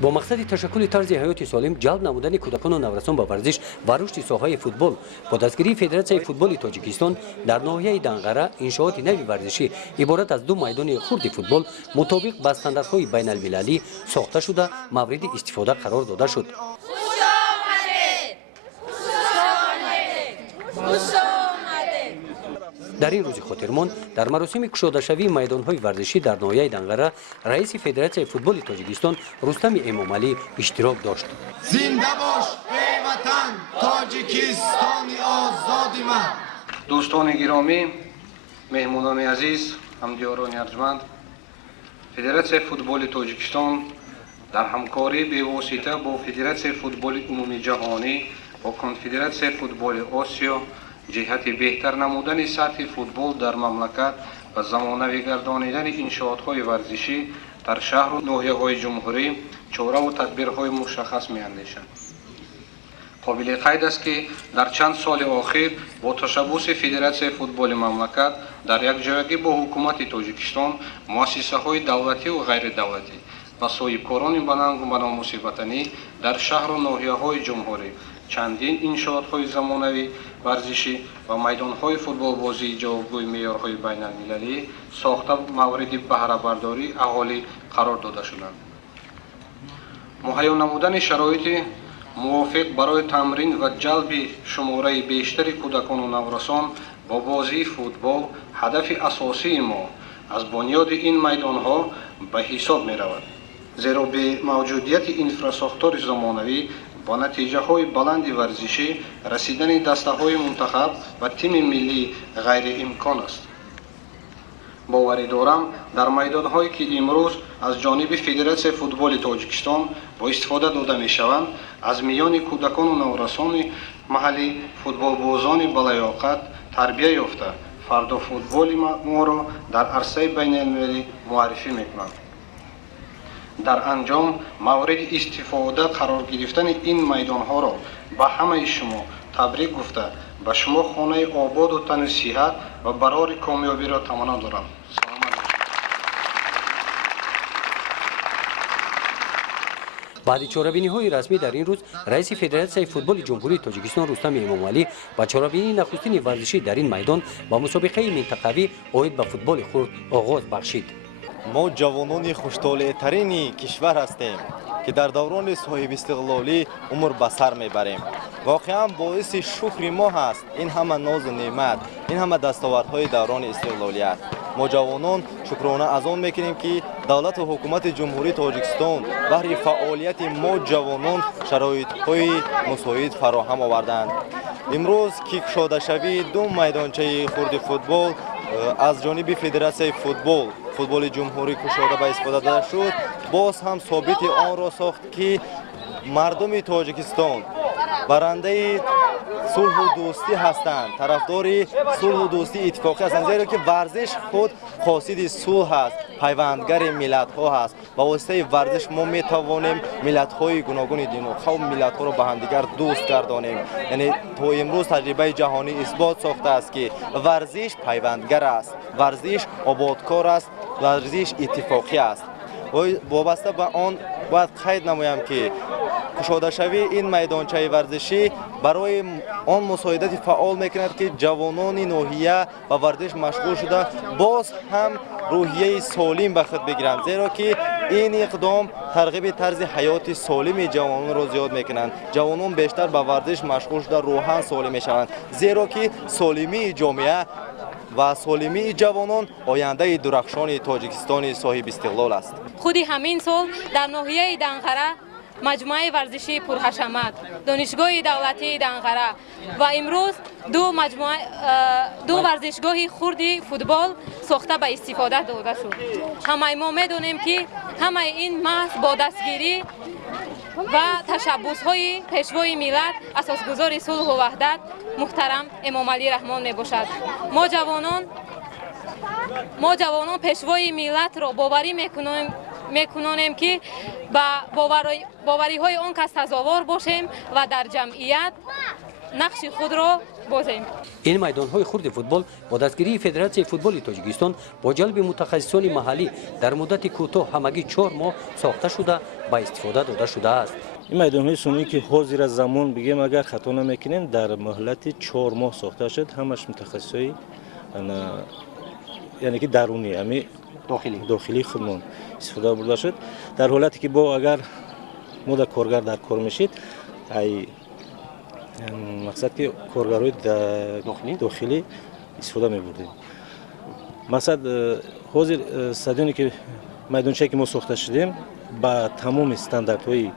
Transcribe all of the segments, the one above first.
با مقصد تشکل طرز حیات سالم جلب نمودن کودکان و نوجوانان به ورزش و رشد ساحه فوتبال با دستگیری فدراسیون فوتبال تاجیکستان در ناحیه دنقره انشاءات نوی ورزشی عبارت از 2 میدان خرد فوتبال مطابق با استانداردهای بین المللی ساخته شده مورد استفاده قرار داده شد. در این روز خاطرمان در مراسم گشوده شوی میدان‌های ورزشی در ناحیه دنقره رئیس فدراسیون فوتبال تاجیکستان رستم امامعلی اشتراک داشت. زنده باش ای وطن تاجیکستان آزاد من. دوستان گرامی، مهمانان عزیز، همدیاران ارجمند، فدراسیون فوتبال تاجیکستان در همکاری بی‌واسطه با فدراسیون فوتبال عمومی جهانی و کنفدراسیون فوتبال آسیا جهت بهتر نمودن سطح فوتبال در مملکت و زمانه‌ای گردانیدن انشاءات‌های ورزشی در شهر و ناحیه‌های جمهوری چاره و تدبیرهای مشخص می‌اندیشند. قابل قید است که در چند سال اخیر با تشبث فدراسیون فوتبال مملکت در یکجایگی با حکومت تاجیکستان، مؤسسه‌های دولتی و غیر دولتی و صاحبکاران بننگ و ناموس وطنی در شهر و ناحیه‌های جمهوری چندین انشاءات‌های زمانه‌ای ورزشی و میدان‌های فوتبال بازی جوابگوی معیارهای بین المللی ساخته مورد بهره برداری اهالی قرار داده شدند. مهیا نمودن شرایط موافق برای تمرین و جلب شماره بیشتر کودکان و نوجوانان با بازی فوتبال هدف اساسی ما از بنیاد این میدان‌ها به حساب می‌رود. زیرا به موجودیت انفراساختار زمانوی با نتیجه های بلند ورزشی رسیدن دسته های منتخب و تیم ملی غیر امکان است. باوری دارم در میدان هایی که امروز از جانب فدراسیون فوتبال تاجیکستان با استفاده داده می شوند از میان کودکان و نوجوانان محلی فوتبال بازان بالیاقت تربیت یافته فردا فوتبال ما را در عرصه بین المللی معرفی می کنند. در انجام مورد استفاده قرار گرفتن این میدان ها را به همه شما تبریک گفته به شما خانه آباد و تن صحت و برای کامیابی را تمنا دارم. بعد چاره‌بینی‌های رسمی در این روز رئیس فدراسیون فوتبال جمهوری تاجیکستان رستم امامعلی و چاره‌بینی نخستین ورزشی در این میدان با مسابقه منطقوی عاید به فوتبال خرد آغاز بخشید. ما جوانان خوش‌طالع‌ترین کشور هستیم که در دوران صاحب استقلالی عمر به سر میبریم. واقعا باعث شکر ما هست این همه ناز و نعمت، این همه دستاوردهای دوران استقلالیت. ما جوانان شکرانه از آن میکنیم که دولت و حکومت جمهوری تاجیکستان برای فعالیت ما جوانان شرایط‌های مساعد فراهم آوردند. امروز که گشوده شوی 2 میدانچه خرد فوتبال از جانب فدراسیون فوتبال جمهوری گشوده به استفاده داده شد، باز هم ثابت آن را ساخت که مردم تاجیکستان برنده صلح و دوستی هستند، طرفدار صلح و دوستی اتفاقی هستند، زیرا که ورزش خود قاصد صلح است، پیوندگر ملت ها است. با واسطه ورزش ما می توانیم ملت های گوناگون دین و قوم ملت ها را به همدیگر دوست گردانیم. یعنی تا امروز تجربه جهانی اثبات ساخته است که ورزش پیوندگر است، ورزش آبادکار است، ورزش اتفاقی است. وابسته به آن باید قید نمایم که گشوده شوی این میدانچه ورزشی برای آن مساعدت فعال میکند که جوانان ناحیه و ورزش مشغول شده باز هم روحیه سالم به خود بگیرند، زیرا که این اقدام ترغیب طرز حیات سالم جوانان را زیاد میکنند. جوانان بیشتر به ورزش مشغول شده روحاً سالم میشوند، زیرا که سالمی جامعه و سالمی جوانان آینده درخشان تاجیکستان صاحب استقلال است. خودی همین سال در ناحیه دنقره مجموعه ورزشی پرحشمت، دانشگاه دولتی دنقره و امروز 2 ورزشگاه خرد فوتبال ساخته به استفاده داده شد. همه ما میدونیم که همه این محض با دستگیری و تشبث های پیشوای ملت اساسگذار صلح و وحدت محترم امامعلی رحمان می باشد. ما جوانان پیشوای ملت را باوری میکنیم که با باوری های آن کس سزاوار باشیم و در جمعیت нақши худро бозем. این میدان‌های خرد فوتبال با دستگیری فدراسیون فوتبال تاجیکستان با جلب متخصصان محلی در مدت کوتاه همگی 4 ماه ساخته شده به استفاده داده شده است. این میدان‌های سنی که حاضر از زمان بگیم اگر خطا نمیکنیم در مهلت 4 ماه ساخته شد، همش متخصصی یعنی که درونی همین داخلی خودمون استفاده برده شد. در حالتی که با اگر مود کارگر در کار میشید ای مقصد که کارگرای داخلی استفاده می‌بردیم. مقصد حاضر استادیومی که میدانچه‌ای که ما ساخته شدیم با تمام استانداردهای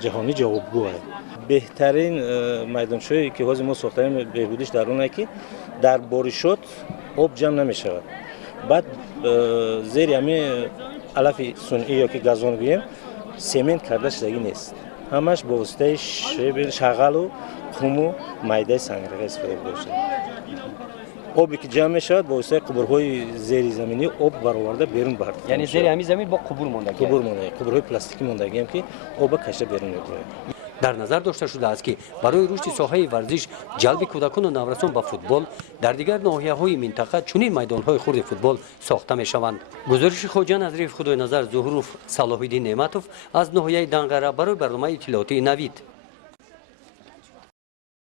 جهانی جوابگو است. بهترین میدانچه‌ای که حاضر ما ساختیم بهبودیش در اونه که در بارشات آب جمع نمی‌شود. بعد زیر همین علف صنعی یا که گازون بگیم سمنت کرده شدگی نیست. همش با واسطه شغل و خم و میده سنگرقه استفاده می‌شود. آبی که جمع می‌شود با واسطه قبرهای زیر زمینی آب برآورده بیرون برد. یعنی زیر همین زمین با قبور مونده. قبرهای پلاستیکی مونده که آب کشته بیرون می‌آید. در نظر داشته شده است که برای رشد ساحه ورزش جلب کودکان و نوجوانان به فوتبال در دیگر ناحیه‌های منطقه چنین میدان‌های خرد فوتبال ساخته می‌شوند. گزارش خواجه نظری خدای نظر ظهور صلاح الدین نعمتوف از ناحیه دنقره برای برنامه اطلاعاتی نوید.